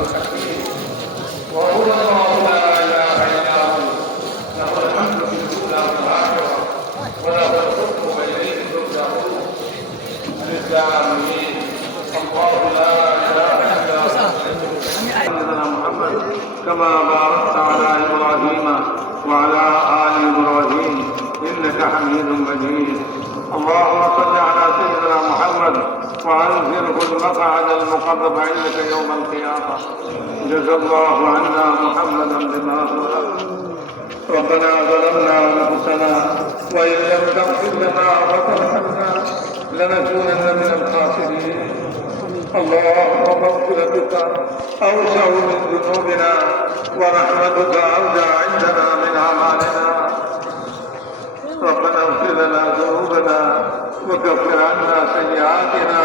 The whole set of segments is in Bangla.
الحكيم وهو الله لا اله الا هو له الحمد في الاولى والاخره وله الحكم واليه ترجعون الاسلام الله لا اله الا هو سيدنا محمد كما باركت على ابراهيم وعلى ال ابراهيم انك حميد مجيد اللهم صل على سيدنا محمد وانزله المقعد المقرب عندك يوم القيامه جزا الله عنا محمدا بما خلق ربنا ظلمنا انفسنا وان لم تغفر لنا وترحمنا لنكونن من الخاسرين اللهم مغفرتك اوسع من ذنوبنا ورحمتك ارجى عندنا من اعمالنا ربنا اغفر لنا ذنوبنا وكفر عنا سيئاتنا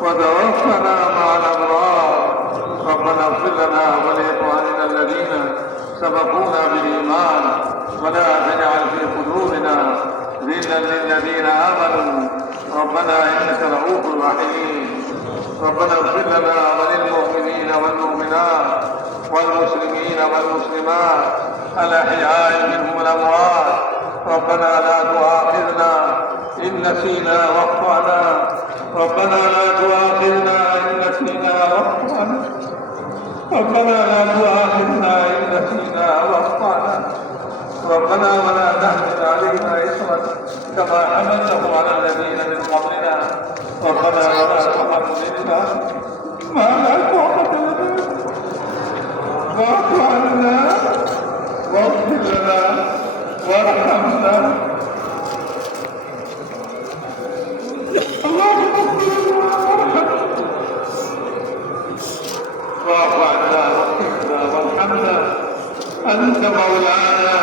وتوفنا مع الابرار ربنا اغفر لنا ولاخواننا الذين سبقونا بالايمان ولا تجعل في قلوبنا غلا للذين امنوا ربنا انك رؤوف رحيم ربنا اغفر لنا وللمؤمنين والمؤمنات والمسلمين والمسلمات الاحياء منهم والاموات ربنا لا تؤاخذنا إن نسينا واخطأنا ربنا لا تؤاخذنا إن نسينا واخطأنا ربنا لا تؤاخذنا إن نسينا واخطأنا ربنا ولا تحمل علينا إصرا كما حملته على الذين من قبلنا ربنا ولا تحملنا ما لا طاقة لنا واعف عنا واغفر لنا وارحمنا اللهم واعف عنا واغفرنا وارحمنا انت مولانا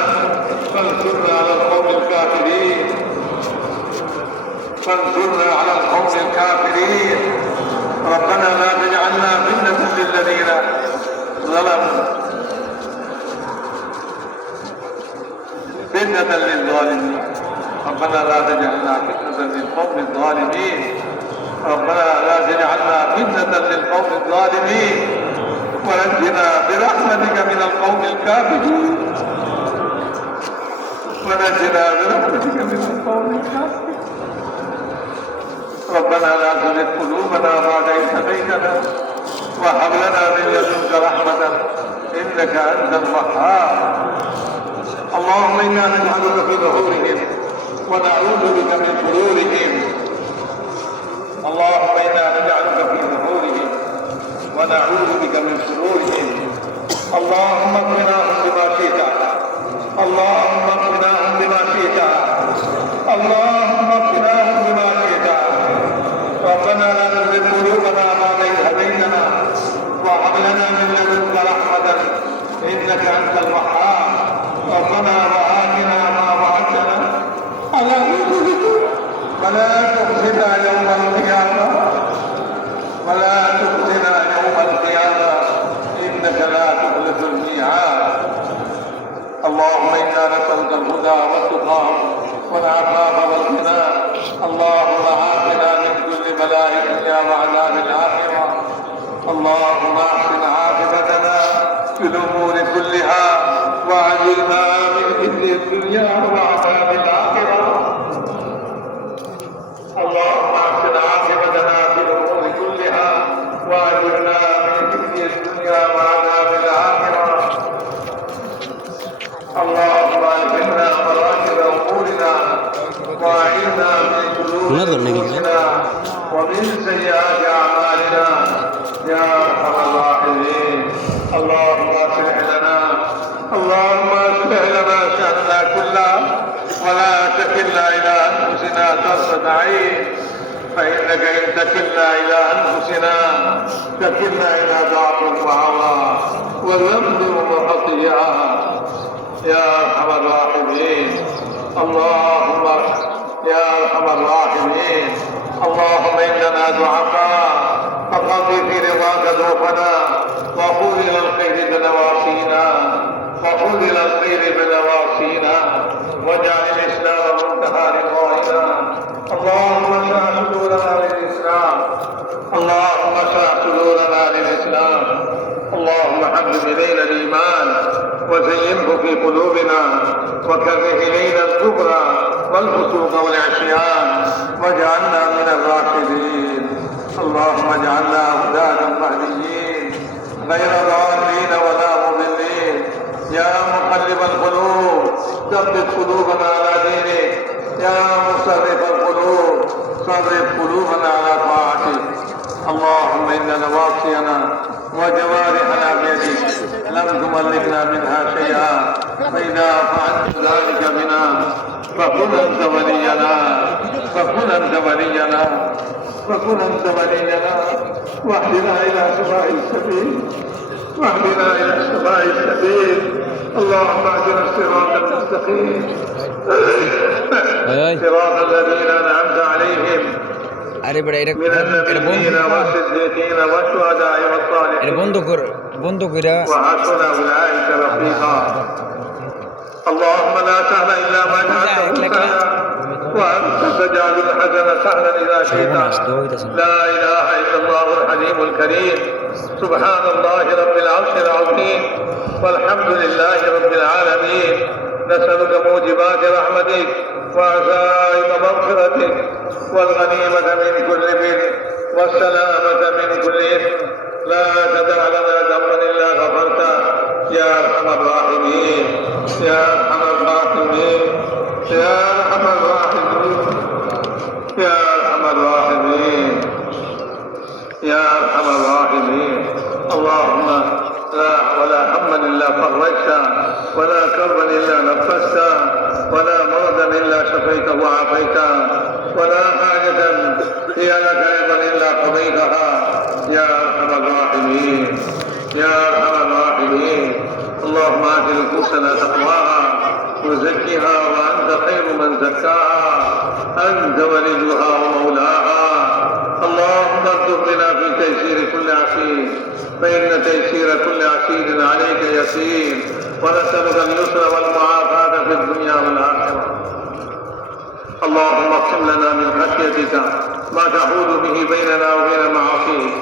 فانصرنا على القوم الكافرين فانصرنا على القوم الكافرين ربنا لا تجعلنا فتنة للذين ظلموا فتنة للظالمين ربنا لا تجعلنا فتنة للقوم الظالمين ربنا لا تجعلنا فتنة للقوم الظالمين ونجنا برحمتك من القوم الكافرين ونجنا برحمتك من القوم الكافرين ربنا لا تزغ قلوبنا بعد إذ هديتنا وهب لنا من لدنك رحمة إنك أنت الوهاب اللهم إنا نجعلك في ظهورهم ونعوذ بك من شرورهم اللهم إنا نجعلك في ظهورهم ونعوذ بك من شرورهم اللهم اكفناهم بما شئت اللهم اكفناهم بما شئت اللهم اكفناهم بما شئت ربنا لا تزغ قلوبنا بعد إذ هديتنا وهب لنا من لدنك رحمة إنك أنت الوهاب ربنا وآتنا ما وعدتنا على رسلك ولا تخزنا يوم القيامة ولا تخزنا يوم القيامة إنك لا تخلف الميعاد اللهم إنا نسألك الهدى والتقى والعفاف والغنى اللهم عافنا من كل بلاء الدنيا وعذاب الآخرة اللهم أحسن عاقبتنا في الأمور كلها وعجلنا من خزي الدنيا وعذاب الآخرة اللهم أحسن عاقبتنا في الأمور كلها وعجلنا من خزي الدنيا وعذاب الآخرة اللهم ألهمنا مراتب أمورنا وأعنا من شرور أنفسنا ومن سيئات أعمالنا يا أرحم الراحمين اللهم أصلح لنا شأننا كله ولا تكلنا إلى أنفسنا طرفة عين فإنك إن تكلنا إلى أنفسنا تكلنا إلى ضعف وعورة وذنب وخطيئة يا أرحم الراحمين اللهم يا أرحم الراحمين اللهم إننا ضعفاء فقضي في رضاك ذوقنا وخذ إلى الخير بنواصينا واجعل الإسلام منتهى رضائنا اللهم اشرح صدورنا للإسلام اللهم حبب إلينا الإيمان وزينه في قلوبنا وكره إلينا الكفر والفسوق والعصيان واجعلنا من الراشدين. اللهم اجعلنا هداة مهديين غير ضالين ولا مضلين. يا مقلب القلوب ثبت قلوبنا على دينك. يا مصرف القلوب صرف قلوبنا على طاعتك. اللهم إن نواصينا وجوارحنا بيدك لم تملكنا منها شيئا، فإذا فعلت ذلك بنا فكن أنت ولينا فكن أنت ولينا فكن أنت ولينا واهدنا إلى سواء السبيل واهدنا إلى سواء السبيل. اللهم اهدنا الصراط المستقيم صراط الذين أنعمت عليهم من النبيين والصديقين والشهداء والصالحين وحسن أولئك رفيقا. اللهم لا سهل إلا ما جعلته سهلا وأنت تجعل الحزن سهلا إذا شئت. لا إله إلا الله الحليم الكريم. سبحان الله رب العرش العظيم والحمد لله رب العالمين. نسألك موجبات رحمتك وعزائم مغفرتك والغنيمة من كل بر والسلامة من كل إثم. لا تدع لنا ذنبا إلا غفرته يا أرحم الراحمين يا أرحم الراحمين يا أرحم الراحمين يا أرحم الراحمين يا أرحم الراحمين. اللهم لا ولا هما إلا فرجته ولا كربا إلا نفسته ولا مرضا إلا شفيته وعافيته ولا حاجة هي لك أيضا إلا قضيتها يا أرحم الراحمين يا أرحم الراحمين. اللهم آت نفوسنا تقواها وزكها وأنت خير من زكاها أنت وليها ومولاها. اللهم ارزق بنا في تيسير كل عسير فإن تيسير كل عسير عليك يسير. ونسألك اليسر والمعافاة في الدنيا والآخرة. اللهم اقسم لنا من خشيتك ما تحول به بيننا وبين معاصيك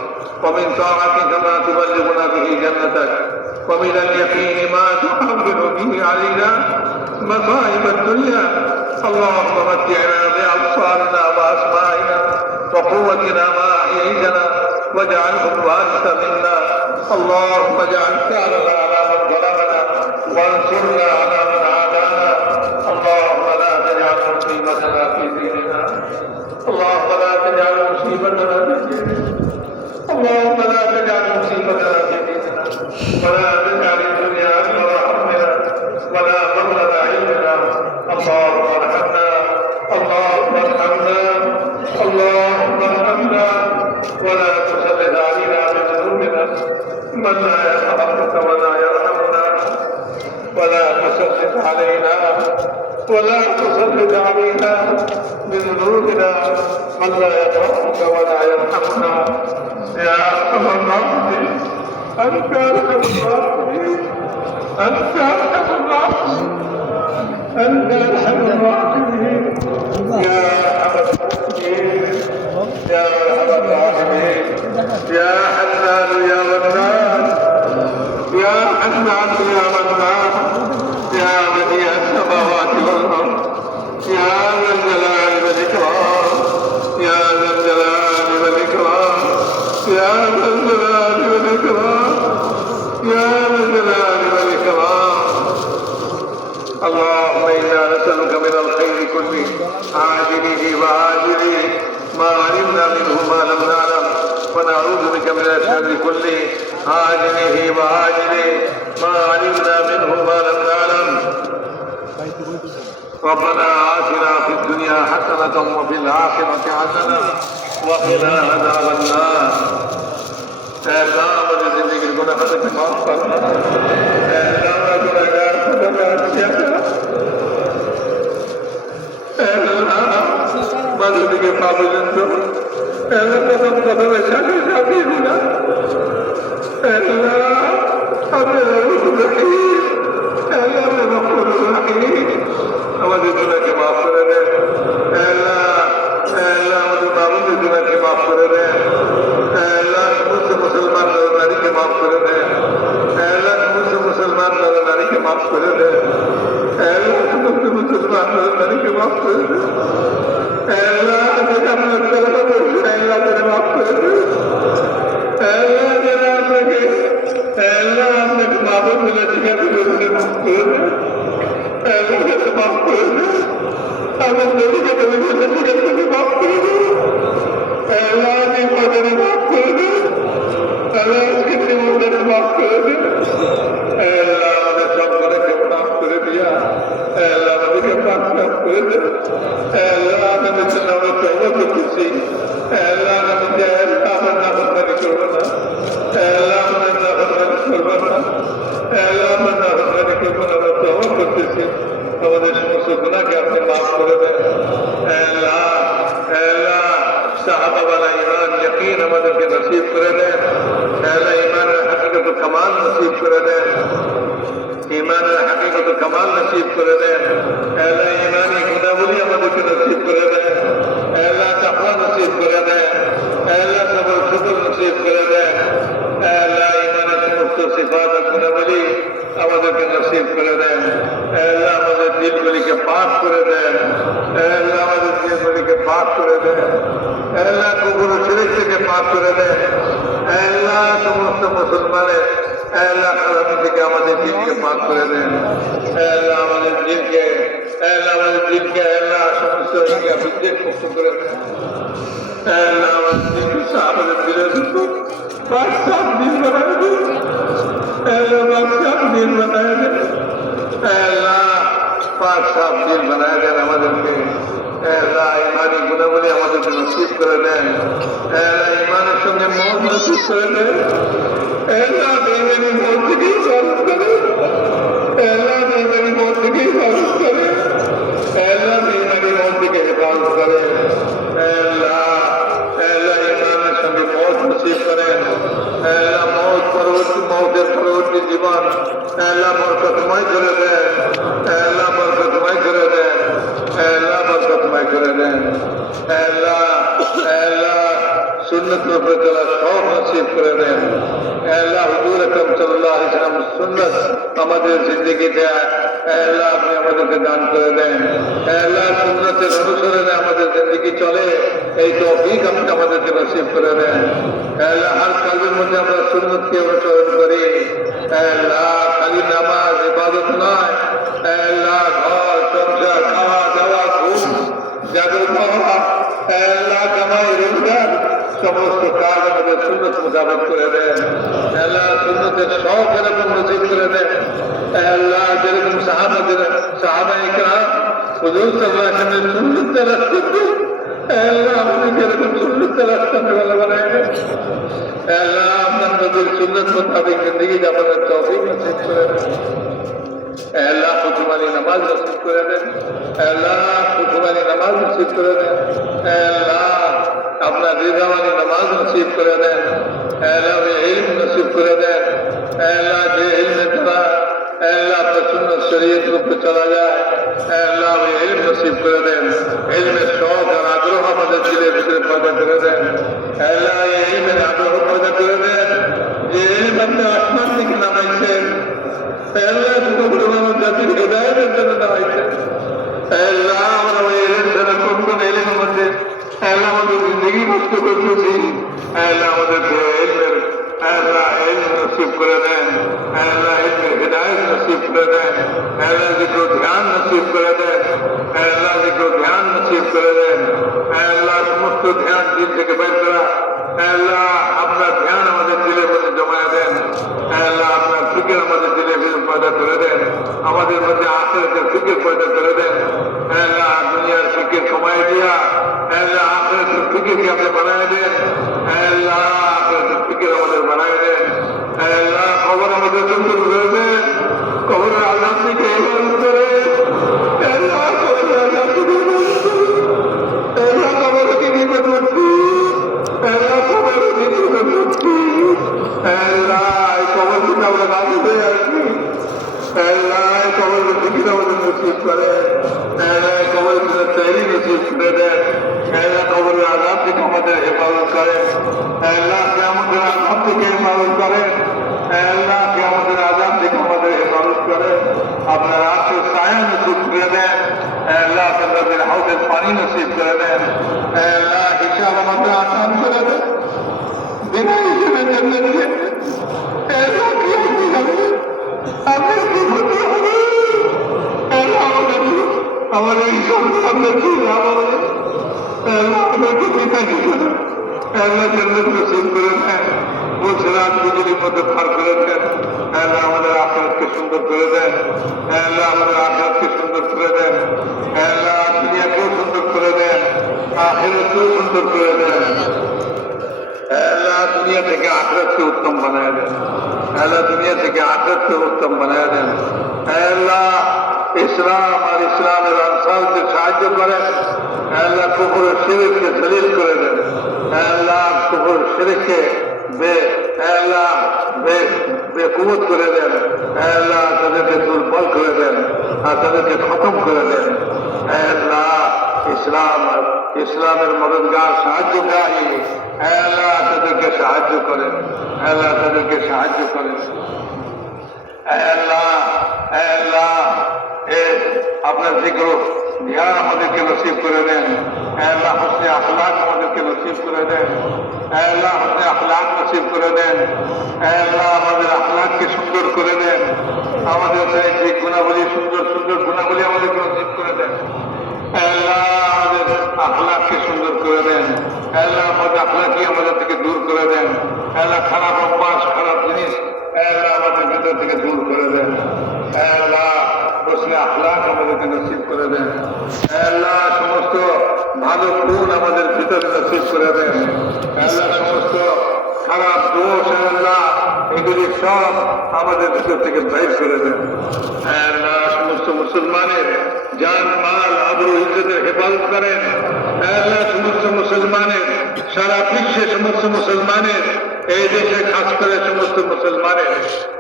ومن طاعتك ما تبلغنا به جنتك ومن اليقين ما تحول به علينا مصائب الدنيا. اللهم متعنا بأبصارنا وأسمائنا وقوتنا ما أحييتنا واجعله الوارث منا. اللهم اجعل ثارنا على من ظلمنا وانصرنا على من عادانا. اللهم لا تجعل مصيبتنا في ديننا. اللهم لا تجعل مصيبتنا في ديننا. اللهم لا تجعل مصيبتنا في ديننا ولا تجعل الدنيا أكبر همنا ولا مبلغ علمنا. اللهم ارحمنا اللهم ارحمنا اللهم ارحمنا ولا تسلط علينا بذنوبنا من لا يرحمك ولا يرحمنا ولا تسلط علينا بذنوبنا من لا يرحمك ولا يرحمنا. يا أرحم الراحمين أنت أرحم الراحمين أنت أرحم الراحمين أنت أرحم الراحمين يا أرحم الراحمين يا أرحم الراحمين يا حنان يا منان يا حنان يا منان يا بديع السماوات والأرض يا ذا الجلال والإكرام يا ذا الجلال والإكرام يا ذا الجلال والإكرام يا ذا الجلال والإكرام. اللهم إنا نسألك من الخير كله عاجله وآجله ما علمنا منه ما لم نعلم ونعوذ بك من الشر كله عاجله وآجله ما علمنا منه ما لم نعلم. ربنا آتنا في الدنيا حسنة وفي الآخرة حسنة وقنا عذاب النار. اللہ مجھے زندگی گناہ سے معاف کرنا. اللہ مجھے گناہگار کو بخشیا کر. اللہ مجھے کے قابل اندر اللہ قسم قدم شاکی شاکی ہونا. اللہ ہمیں رحمت رحیم اللہ ہمیں مغفور رحیم ہمارے گناہ کے معاف کر دے. اللہ ہمارے معمول کے گناہ کے معاف کر دے. اللہ مسلمان ناری کے معاف کر دے. মাফ করে দেন। আল্লাহ যেটা আপনার তরফ করছেন আল্লাহ তারা মাফ করে দেন। আল্লাহ যারা আপনাকে আল্লাহ আপনাকে মাফ বলে ঠিকানা করে মাফ করে দেন। আল্লাহকে মাফ করে দেন। আমার নদীকে তুমি বলে ঠিকানা মাফ করে দেন। আল্লাহ নির্বাচনে মাফ করে দেন। আল্লাহ আজকে জীবনটাকে মাফ করে দেন। আল্লাহ আমাদের সকলকে মাফ করে দিয়া আল্লাহ আমাদেরকে মাফ করে দেন। আল্লাহ আমাদের জন্য আমরা তওবা করতেছি। আল্লাহ আমাদের আমার নাফরমানি করবো না। আল্লাহ আমাদের নাফরমানি করবো না। আল্লাহ আমার নাফরমানি করবো না। আমরা তওবা করতেছি। আমাদের সমস্ত গুনাহকে আপনি মাফ করে দেন। আল্লাহ আল্লাহ সাহাবাওয়ালা ঈমান ইয়াকিন আমাদেরকে নসিব করে দেন। আল্লাহ ঈমানের হাকিকত কামাল নসিব করে দেন। ঈমানের হাকিকত কামাল নসিব করে দেন। আল্লাহ ঈমানি গুণাবলী আমাদেরকে নসিব করে দেন। আল্লাহ তাকওয়া নসিব করে দেন। আল্লাহ সবর শুকর নসিব করে দেন। আল্লাহ ঈমানের সমস্ত সিফাত ও গুণাবলী আমাদেরকে নসিব করে দেন। আল্লাহ আমাদের দিলগুলিকে পাক করে দেন। আল্লাহ আমাদের দিলগুলিকে পাক করে দেন। আল্লাহ কুফর ও শিরক থেকে পাক করে দেন। আল্লাহ সমস্ত মুসলমানের আল্লাহ খারাপি থেকে আমাদের দিলকে পাক করে দেন। আল্লাহ আমাদের দিলকে আল্লাহ সমস্ত বিদ্বেষ মুক্ত করে দেন। আল্লাহ আমাদের দিলকে আমাদের দিলের ভিতর বাদশাহ দিল বানায় দেন। আল্লাহ বাদশাহ দিল বানায় দেন। আল্লাহ বাদশাহ দিল বানায় দেন আমাদেরকে। আল্লাহ ঈমানি গুণাবলী আমাদেরকে নসিব করে দেন। আল্লাহ ঈমানের সঙ্গে মত নসিব করে দেন। আল্লাহ বেঈমানি মত থেকেই হেফাজত করে। আল্লাহ বেঈমানি মত থেকে হেফাজত করে। আল্লাহ বেঈমানি মত থেকে হেফাজত করে। আল্লাহ আল্লাহ ঈমানের সঙ্গে মত নসিব করেন। আল্লাহ মৌতের পরবর্তী জীবন আল্লাহ বরকতময় করে দেন। আল্লাহ বরকতময় করে দেন। আল্লাহ বরকতময় করে দেন। আল্লাহ আল্লাহ সুন্নত উপরে চলা সব নসিব করে দেন। আল্লাহ হুজুর আকরাম সাল্লাল্লাহু আলাইহি ওয়াসাল্লাম সুন্নাত আমাদের জিন্দেগিতে আল্লাহ আপনি আমাদেরকে দান করে দেন। আল্লাহ সুন্নতের অনুসরণে আমাদের জিন্দেগি চলে এই তৌফিক আপনি আমাদেরকে নসিব করে দেন। আল্লাহ হর কাজের মধ্যে আমরা সুন্নতকে অনুসরণ করি। আল্লাহ খালি নামাজ ইবাদত নয়। আল্লাহ ঘর সংসার খাওয়া দাওয়া ঘুম জাদুর খাওয়া আল্লাহ কামাই রোজগার সমস্ত কাজ আমাদের সুন্নত মোতাবেক করে দেন। আল্লাহ সুন্নতের শখ এরকম নসিব করে দেন। আল্লাহ যেরকম সাহাবায়ে কেরাম হুজুর সাল্লাল্লাহু আলাইহি ওয়াসাল্লামের সুন্নত তালাশ করতেন। আল্লাহ আপনি যেরকম সুন্নত তালাশ করতে ভালো বানায় দেন। আল্লাহ আপনার নবীর সুন্নত মোতাবেক জিন্দেগি যাপনের তৌফিক নসিব করে দেন। আল্লাহ খুশবানি নামাজ নসিব করে দেন। আল্লাহ খুশবানি নামাজ নসিব করে দেন। আল্লাহ আপনার রিজাওয়ানি নামাজ নসিব করে দেন। আল্লাহ ইলম নসিব করে দেন। আল্লাহ যে ইলমের দ্বারা আল্লাহ আপনার সুন্নাত শরীয়ত রূপে চলা যায় আল্লাহ ইলম নসিব করে দেন। ইলমের শখ আর আগ্রহ আমাদের দিলের ভিতরে পয়দা করে দেন। আল্লাহ ইলমের আগ্রহ পয়দা করে দেন। যে ইলম আপনি আসমান থেকে নামাইছেন আল্লাহ শুধু আমার জাতির হেদায়েতের জন্য নামাইছেন। আল্লাহ আমরা ওই ইলম দ্বারা কোন কোন ইলমের মধ্যে আল্লাহ আমাদের জিন্দগি নষ্ট করতেছি। আল্লাহ আমাদেরকে ইলমের আল্লাহ ইলম নসিব করে দেন। আল্লাহ ইলমের হিদায়াত নসিব করে দেন। আল্লাহ জিক্র ধ্যান নসিব করে দেন। আল্লাহ জিক্র ধ্যান নসিব করে দেন। আল্লাহ সমস্ত ধ্যান দিল থেকে বের করা আল্লাহ আপনার ধ্যান আমাদের দিলের মধ্যে জমায়া দেন। আল্লাহ আপনার ফিকির আমাদের দিলে পয়দা করে দেন। আমাদের মধ্যে আখিরাতের ফিকির পয়দা করে দেন। আল্লাহ দুনিয়ার ফিকির কমায় দিয়া আল্লাহ আখিরাতের ফিকিরকে আপনি বানায় দেন। আল্লাহ আখিরাতের ফিকির আমাদের বানায় দেন। আল্লাহ খবর আমাদের সুন্দর করে দেন। কবরের আযাব থেকে হেফাজত করে। আল্লাহ কবরের আযাব থেকে হেফাজত করে। আল্লাহ কবর থেকে বিপদ মুক্তি। আল্লাহ কবর থেকে বিপদ মুক্তি। আল্লাহ এই কবর থেকে আমরা রাজি হয়ে আসি। আল্লাহ এই কবর থেকে আমাদের নসিব করে। আল্লাহ কবর থেকে তৈরি নসিব করে দেন। আল্লাহ কবরের আযাব থেকে আমাদের হেফাজত করেন। আল্লাহ কিয়ামতের আযাব থেকে হেফাজত করেন। আল্লাহ কিয়ামতের আযাব থেকে আমাদের হেফাজত করেন। আপনার আরশের ছায়া নসিব করে দেন। আল্লাহ আপনাদের পানি নসিব করে দেন। আল্লাহ হিসাব আমাদের আসান করে দেন। বিনা হিসেবে জান্নাতে আল্লাহ কি ক্ষতি হবে? আমার কি ক্ষতি হবে? আল্লাহ আমাদের এই সন্তানদের কি লাভ হবে? আল্লাহ আমাদেরকে পিতা হিসেবে আল্লাহ জান্নাত নসিব করে দেন। বলছিলাম দুজনের মধ্যে পার করে দেন। আল্লাহ আমাদের আখিরাতকে সুন্দর করে দেন। আল্লাহ আমাদের আখিরাতকে সুন্দর করে দেন। আল্লাহ দুনিয়াকেও সুন্দর করে দেন, আখিরাতকেও সুন্দর করে দেন। আল্লাহ দুনিয়া থেকে আখিরাতকে উত্তম বানায় দেন। আল্লাহ দুনিয়া থেকে আখিরাতকে উত্তম বানায় দেন। আল্লাহ ইসলাম আর ইসলামের আনসারকে সাহায্য করেন। আল্লাহ কুফর শিরককে দলিল করে দেন। আল্লাহ কুফর শিরককে বেকুবত করে দেন। আল্লাহ তাদেরকে দুর্বল করে দেন আর তাদেরকে খতম করে দেন। আল্লাহ ইসলামের মদদগার সাহায্যকারী আল্লাহ তাদেরকে সাহায্য করেন। আল্লাহ তাদেরকে সাহায্য করেন। আল্লাহ আল্লাহ আপনার জিক্র ধ্যান আমাদেরকে নসিব করে দেন। আল্লাহ হোসনে আখলাক আমাদেরকে নসিব করে দেন। আল্লাহ হোসনে আখলাক নসিব করে দেন। আল্লাহ আমাদের আখলাককে সুন্দর করে দেন। আমাদের যে গুণাবলী সুন্দর সুন্দর গুণাবলী আমাদেরকে নসিব করে দেন। আল্লাহ আমাদের আখলাককে সুন্দর করে দেন। আল্লাহ আমাদের আখলাককে আমাদের থেকে দূর করে দেন। আল্লাহ খারাপ অভ্যাস খারাপ জিনিস আল্লাহ আমাদের ভেতর থেকে দূর করে দেন। আল্লাহ হোসনে আখলাক আমাদেরকে নসিব করে দেন। আল্লাহ সমস্ত ভালো গুণ আমাদের ভিতরে নসিব করে দেন। আল্লাহ সমস্ত খারাপ দোষ আল্লাহ এগুলি সব আমাদের ভিতর থেকে বাইর করে দেন। আল্লাহ সমস্ত মুসলমানের জান মাল আবরু ইজ্জতের হেফাজত করেন। আল্লাহ সমস্ত মুসলমানের সারা বিশ্বে সমস্ত মুসলমানের এই দেশে খাস করে সমস্ত মুসলমানের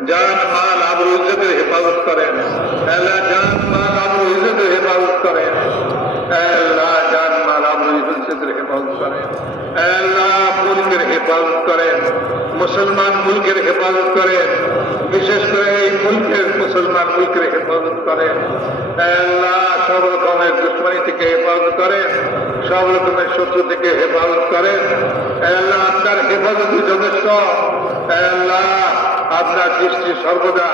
জান মাল আবরু ইজ্জতের হেফাজত করেন। আল্লাহ জান মাল আবরু ইজ্জতের হেফাজত করেন। আল্লাহ জান মাল আবরু ইজ্জতের হেফাজত করেন। আল্লাহ মুলকের হেফাজত করেন। মুসলমান মুলকের হেফাজত করেন। বিশেষ করে এই মুলকের মুসলমান মুলকের হেফাজত করেন। আল্লাহ সব রকমের দুশ্মনী থেকে হেফাজত করেন। সব রকমের শত্রু থেকে হেফাজত করেন। আল্লাহ আপনার হেফাজতই যথেষ্ট। আল্লাহ আপনার দৃষ্টি সর্বদা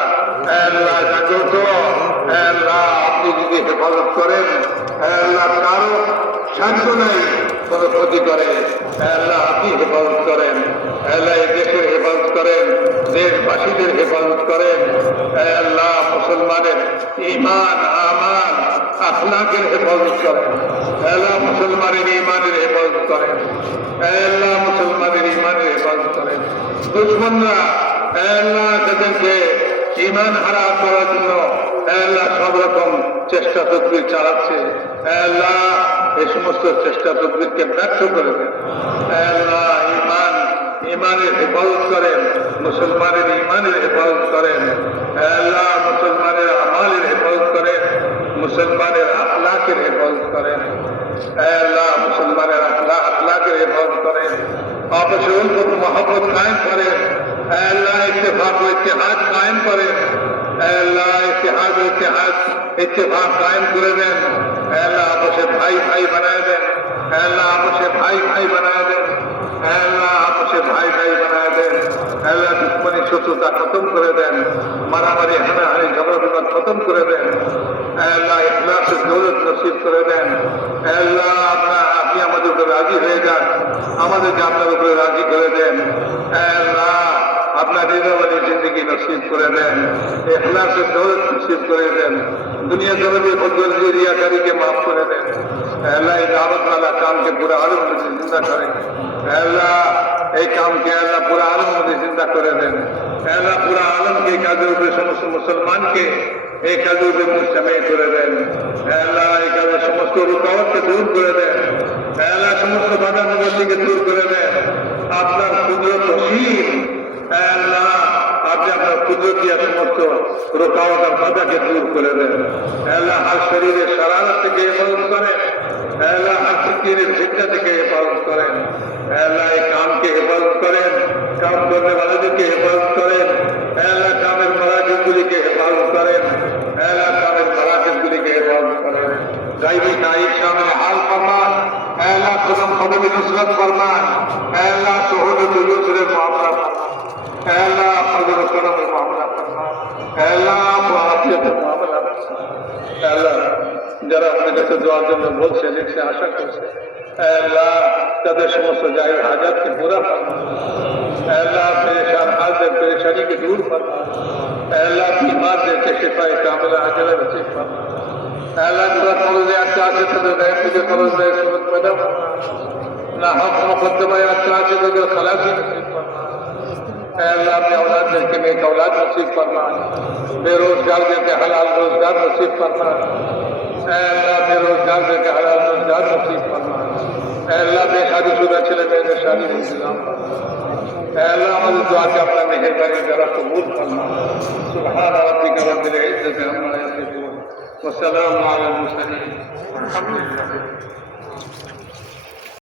আল্লাহ জাগ্রত। আল্লাহ আপনি যদি হেফাজত করেন আল্লাহ কারো শান্ত নাই কোনো ক্ষতি করে। আল্লাহ আপনি হেফাজত করেন। আল্লাহ এই দেশের হেফাজত করেন। দেশবাসীদের হেফাজত করেন। আল্লাহ মুসলমানের ঈমান আমান আখলাকের হেফাজত করেন। আল্লাহ মুসলমানের ঈমানের হেফাজত করেন। আল্লাহ মুসলমানের ঈমানের হেফাজত করেন। দুশ্মনরা আল্লাহ তাদেরকে ঈমান হারা করার জন্য আল্লাহ সব রকম চেষ্টা তদবির চালাচ্ছে। আল্লাহ এই সমস্ত চেষ্টা তদবিরকে ব্যর্থ করে দেন। আল্লাহ ঈমানের হেফাজত করেন। মুসলমানের ঈমানের হেফাজত করেন। আল্লাহ মুসলমানের আমালের হেফাজত করেন। মুসলমানের আখলাকের হেফাজত করেন। আল্লাহ মুসলমানের আখলাকের হেফাজত করেন। আপসে উলফত মোহাম্মত কায়েম করেন। আল্লাহ ইত্তেফাক ও ইত্তেহাদ কায়েম করেন। আল্লাহ ইত্তেহাদ ও ইত্তেফাক কায়েম করে দেন। আল্লাহ আপসে ভাই ভাই বানায় দেন। আল্লাহ আপসে ভাই ভাই বানায় দেন। আল্লাহ আপসে ভাই ভাই বানায় দেন। আল্লাহ দুশ্মনী শত্রুতা খতম করে দেন। মারামারি হানাহানি ঝগড়া বিবাদ খতম করে দেন। আল্লাহ ইখলাসের দৌলত নসিব করে দেন। আল্লাহ আপনি আমাদের উপরে রাজি হয়ে যান। আমাদেরকে আপনার উপরে রাজি করে দেন। আল্লাহ আপনার রিজাওয়ালি জিন্দগি নসিব করে দেন। ইখলাসের দৌলত নসিব করে দেন। দুনিয়া জগতের ফজল রিয়াকারীকে মাফ করে দেন। আল্লাহ এই দাওয়াত वाला কামকে পুরো আলম মধ্যে জিন্দা করেন। আল্লাহ এই কামকে আল্লাহ পুরো আলম মধ্যে জিন্দা করে দেন। আল্লাহ পুরো আলমকে এই কাজের উপরে সমস্ত মুসলমানকে এই কাজের উপরে মুজতামে করে দেন। আল্লাহ এই কাজের সমস্ত রুকাওয়াতকে দূর করে দেন। আল্লাহ সমস্ত বাধা বিপত্তিকে দূর করে দেন। আপনার কুদরত অসীম। আল্লাহ আপনি আপনার কুদরত দিয়া সমস্ত রুকাওয়াত আর বাধাকে দূর করে দেন। আল্লাহ আর শরীরের শারারত থেকে হেফাজত করেন। আল্লাহ আর ফিকিরের ফিতনা থেকে হেফাজত করেন। আল্লাহ এই কামকে হেফাজত করেন। কাম করনে वालों হেফাজত করেন। আল্লাহ কামের মারাকিবগুলিকে হেফাজত করেন। আল্লাহ কামের মারাকিবগুলিকে হেফাজত করেন। গায়বী নাইব সামনে হাল की नुसरत फरमान, ऐ अल्लाह सहूलत यूसर मामला फरमान, ऐ अल्लाह फजल करम मामला फरमान, ऐ अल्लाह आफियत मामला फरमान। ऐ अल्लाह যারা আপনার কাছে দোয়ার জন্য বলছে, লিখছে, আশা করছে, ऐ अल्लाह তাদের সমস্ত জায়গার হাজাতকে পুরা ফরমান। ऐ अल्लाह परेशान हालत परेशानी के दूर फरमा। ऐ अल्लाह बीमारদেরকে শিফায়ে কামিলা আজলে নসিব ফরমা। ऐ अल्लाह যারা কবরে আচ্ছা আছে তাদের গায়ে থেকে কবর থেকে সুবত পয়দা ফরমা। না হক মুকদ্দমায় আচ্ছা আছে তাদের খালাসি নসিব ফরমা। ऐ अल्लाह अपने औलादদেরকে नेक औलाद नसीब फरमा। बेरोजगारদেরকে হালাল রোজগার नसीब फरमा। ऐ अल्लाह बेरोजगारদেরকে হালাল রোজগার नसीब फरमा। ऐ अल्लाह बेशादीशुदा ছেলে মেয়েদের শাদী ইসলাম फरमा। ऐ अल्लाह हमारी दुआ के अपना मेहरबानी जरा कबूल फरमा। सुभान रब्बिक रब्बिल इज्जति अम्मा यसिफून व सलामुन अलल मुरसलीन। अल्हम्दुलिल्लाह।